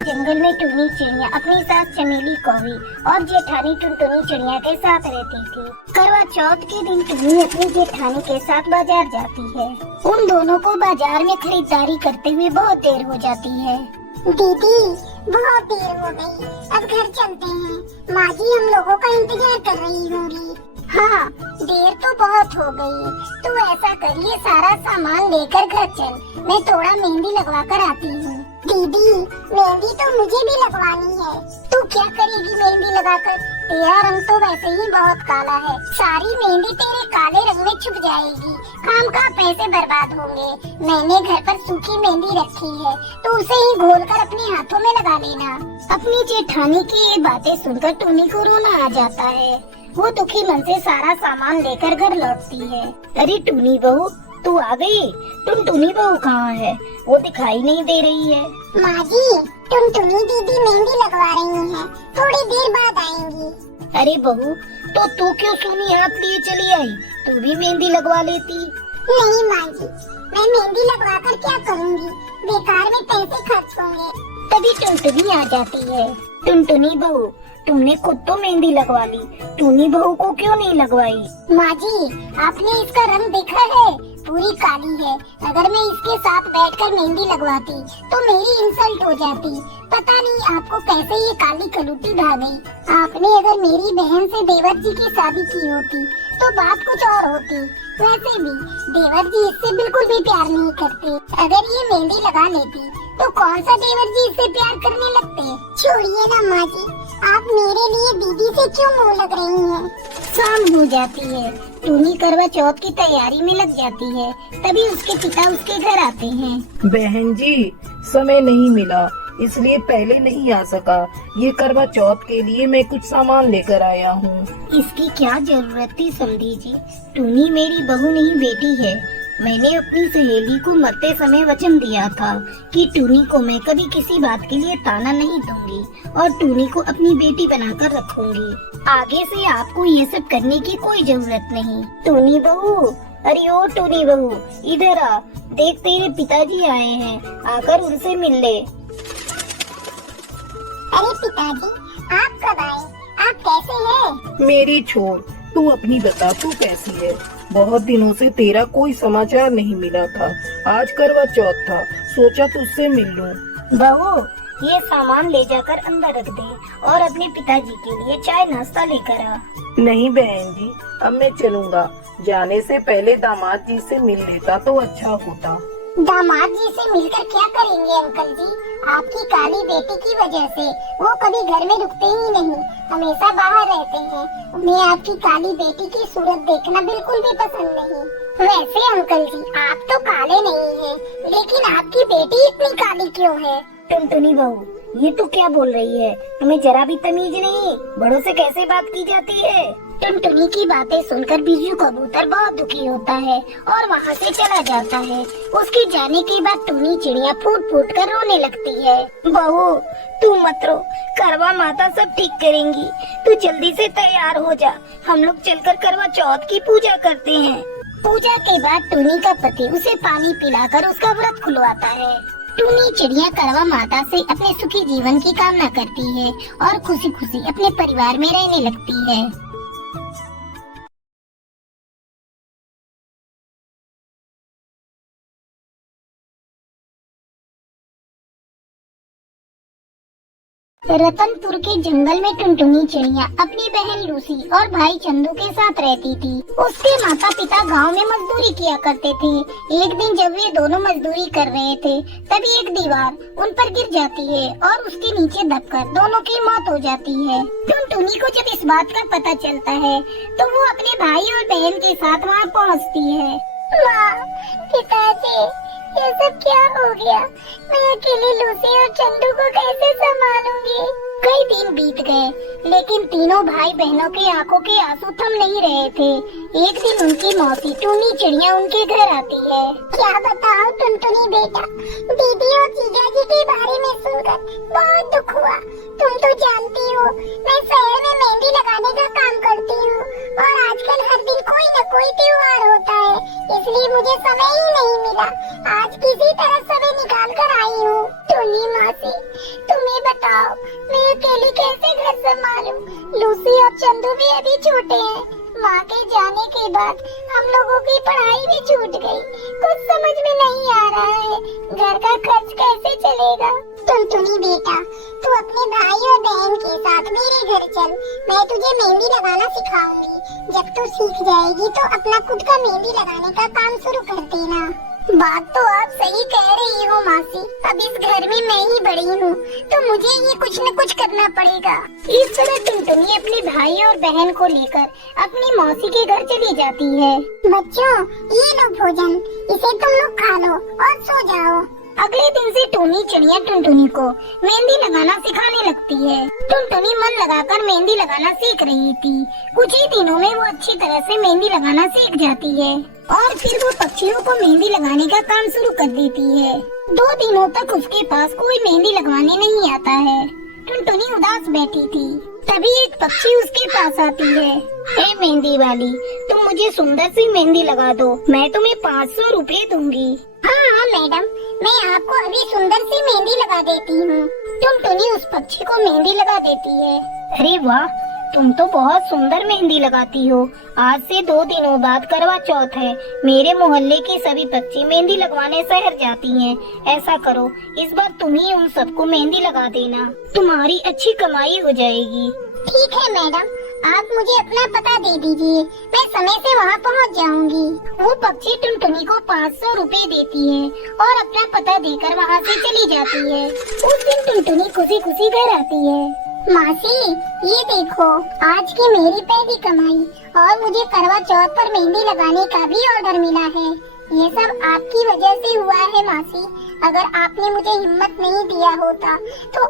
जंगल में टुनी चिड़िया अपनी सास चमेली कौवी और जेठानी टुनटुनी चिड़िया के साथ रहती थी। करवा चौथ के दिन टुनी अपनी जेठानी के साथ बाजार जाती है। उन दोनों को बाजार में खरीदारी करते हुए बहुत देर हो जाती है। दीदी, बहुत देर हो गई, अब घर चलते हैं। माँ जी हम लोगों का इंतजार कर रही होंगी। हाँ, देर तो बहुत हो गई। तू ऐसा करिए, सारा सामान लेकर घर चल, मैं थोड़ा मेहंदी लगवा कर आती हूँ। दीदी, मेहंदी तो मुझे भी लगवानी है। तू क्या करेगी मेहंदी लगाकर? तेरा रंग तो वैसे ही बहुत काला है, सारी मेहंदी तेरे काले रंग में छुप जाएगी। काम का पैसे बर्बाद होंगे। मैंने घर पर सूखी मेहंदी रखी है, तो उसे ही घोलकर अपने हाथों में लगा लेना। अपनी जेठानी की ये बातें सुनकर टुनी को रोना आ जाता है। वो दुखी मन से सारा सामान लेकर घर लौटती है। अरे टुनी बहू, तू आ गई? टुनटुनी बहू कहाँ है? वो दिखाई नहीं दे रही है। माँ जी, टुनटुनी दीदी मेहंदी लगवा रही हैं, थोड़ी देर बाद आएंगी। अरे बहू, तो तू क्यों सूनी हाथ लिए चली आई? तू भी मेहंदी लगवा लेती। नहीं माँ जी, मैं मेहंदी लगवा कर क्या करूँगी, बेकार में पैसे खर्च होंगे। तभी टुनटुनी आ जाती है। टुनटुनी बहू, तुमने खुद तो मेहंदी लगवा ली, टुनी बहू को क्यों नहीं लगवाई? माँ जी, आपने इसका रंग देखा है, पूरी काली है। अगर मैं इसके साथ बैठकर मेहंदी लगवाती तो मेरी इंसल्ट हो जाती। पता नहीं आपको कैसे ये काली कलूटी ढा गई। आपने अगर मेरी बहन से देवर जी की शादी की होती तो बात कुछ और होती। वैसे भी देवर जी इससे बिल्कुल भी प्यार नहीं करते। अगर ये मेहंदी लगा लेती तो कौन सा देवर जी इससे प्यार करने लगते। छोड़िए ना माँ जी, आप मेरे लिए दीदी से क्यों मुँह लग रही हैं? शाम हो जाती है। टुनी करवा चौथ की तैयारी में लग जाती है। तभी उसके पिता उसके घर आते हैं। बहन जी, समय नहीं मिला, इसलिए पहले नहीं आ सका। ये करवा चौथ के लिए मैं कुछ सामान लेकर आया हूँ। इसकी क्या जरूरत थी समधी जी? टुनी मेरी बहू नहीं बेटी है। मैंने अपनी सहेली को मरते समय वचन दिया था कि टुनी को मैं कभी किसी बात के लिए ताना नहीं दूंगी और टुनी को अपनी बेटी बनाकर रखूंगी। आगे से आपको ये सब करने की कोई जरूरत नहीं। टुनी बहू, अरे ओ टुनी बहू, इधर आ, देख तेरे पिताजी आए हैं, आकर उनसे मिल ले। अरे पिताजी, आप कब आए? आप कैसे हैं? मेरी छोड़, तू अपनी बता, तू कैसी है? बहुत दिनों से तेरा कोई समाचार नहीं मिला था। आज करवा चौथ था, सोचा तुझसे मिल लूं। बहू, ये सामान ले जाकर अंदर रख दे और अपने पिताजी के लिए चाय नाश्ता लेकर आ। नहीं बहन जी, अब मैं चलूँगा। जाने से पहले दामाद जी से मिल लेता तो अच्छा होता। दामाद जी से मिलकर क्या करेंगे अंकल जी? आपकी काली बेटी की वजह से वो कभी घर में रुकते ही नहीं, हमेशा बाहर रहते हैं। उन्हें आपकी काली बेटी की सूरत देखना बिल्कुल भी पसंद नहीं। वैसे अंकल जी, आप तो काले नहीं हैं, लेकिन आपकी बेटी इतनी काली क्यों है? टुनटुनी बहू, ये तू क्या बोल रही है? तुम्हें जरा भी तमीज नहीं? बड़ों से कैसे बात की जाती है? टुनटुनी की बातें सुनकर बिरजू कबूतर बहुत दुखी होता है और वहाँ से चला जाता है। उसके जाने के बाद टुनी चिड़िया फूट फूट कर रोने लगती है। बहू, तू मत रो, करवा माता सब ठीक करेंगी। तू जल्दी से तैयार हो जा, हम लोग चलकर करवा चौथ की पूजा करते हैं। पूजा के बाद टुनी का पति उसे पानी पिलाकर उसका व्रत खुलवाता है। टुनी चिड़िया करवा माता से अपने सुखी जीवन की कामना करती है और खुशी खुशी अपने परिवार में रहने लगती है। रतनपुर के जंगल में टुनटुनी चिड़िया अपनी बहन लूसी और भाई चंदू के साथ रहती थी। उसके माता पिता गांव में मजदूरी किया करते थे। एक दिन जब वे दोनों मजदूरी कर रहे थे, तभी एक दीवार उन पर गिर जाती है और उसके नीचे दबकर दोनों की मौत हो जाती है। टुनटुनी को जब इस बात का पता चलता है तो वो अपने भाई और बहन के साथ वहाँ पहुँचती है। माँ, पिताजी, ये सब क्या हो गया? मैं अकेली लूसी और चंदू को कैसे संभालूंगी? कई दिन बीत गए, लेकिन तीनों भाई बहनों के आंखों के आंसू थम नहीं रहे थे। एक दिन उनकी मौसी टुनी चिड़िया उनके घर आती है। क्या बताओ टुनटुनी बेटा, दीदी और जीजाजी के बारे में सुनकर बहुत दुख हुआ। तुम तो जानती हो, मैं शहर में मेहंदी लगाने का काम करती हूँ और आजकल हर दिन कोई न कोई त्योहार होता है, इसलिए मुझे समय ही नहीं मिला। आज किसी तरह समय निकाल कर आई हूँ। टुनटुनी मासी, तुम्हें बताओ मैं अकेली कैसे घर संभालूं? लूसी और चंदू भी अभी छोटे हैं। माँ के जाने के बाद हम लोगों की पढ़ाई भी छूट गई। कुछ समझ में नहीं आ रहा है, घर का खर्च कैसे चलेगा? टुनटुनी बेटा, तू अपने भाई और बहन के साथ मेरे घर चल, मैं तुझे मेहंदी लगाना सिखाऊंगी। जब तू सीख जाएगी तो अपना खुद का मेहंदी लगाने का काम शुरू कर देना। बात तो आप सही कह रही हो मासी, अब इस घर में मैं ही बड़ी हूँ, तो मुझे ये कुछ न कुछ करना पड़ेगा। इस तरह टुनटुनी अपने भाई और बहन को लेकर अपनी मौसी के घर चली जाती है। बच्चों, ये लो भोजन, इसे तुम लोग खा लो और सो जाओ। अगले दिन से टोनी चिड़िया टुनटुनी को मेहंदी लगाना सिखाने लगती है। टुनटुनी मन लगाकर मेहंदी लगाना सीख रही थी। कुछ ही दिनों में वो अच्छी तरह से मेहंदी लगाना सीख जाती है और फिर वो पक्षियों को मेहंदी लगाने का काम शुरू कर देती है। 2 दिनों तक उसके पास कोई मेहंदी लगवाने नहीं आता है। टुनटुनी उदास बैठी थी, तभी एक पक्षी उसके पास आती है। ए मेहंदी वाली, तुम मुझे सुंदर सी मेहंदी लगा दो, मैं तुम्हें 500 रुपए दूंगी। हाँ मैडम, मैं आपको अभी सुंदर सी मेहंदी लगा देती हूँ। टुनटुनी उस पक्षी को मेहंदी लगा देती है। अरे वाह, तुम तो बहुत सुंदर मेहंदी लगाती हो। आज से 2 दिनों बाद करवा चौथ है। मेरे मोहल्ले के सभी पक्षी मेहंदी लगवाने शहर जाती हैं। ऐसा करो, इस बार तुम ही उन सबको मेहंदी लगा देना, तुम्हारी अच्छी कमाई हो जाएगी। ठीक है मैडम, आप मुझे अपना पता दे दीजिए, मैं समय से वहाँ पहुँच जाऊंगी। वो पक्षी टुनटुनी को 500 रुपए देती है और अपना पता देकर वहाँ से चली जाती है। उस दिन टुनटुनी खुशी खुशी घर आती है। मासी, ये देखो, आज की मेरी पहली कमाई और मुझे करवा चौथ पर मेहंदी लगाने का भी ऑर्डर मिला है। ये सब आपकी वजह से हुआ है मासी। अगर आपने मुझे हिम्मत नहीं दिया होता तो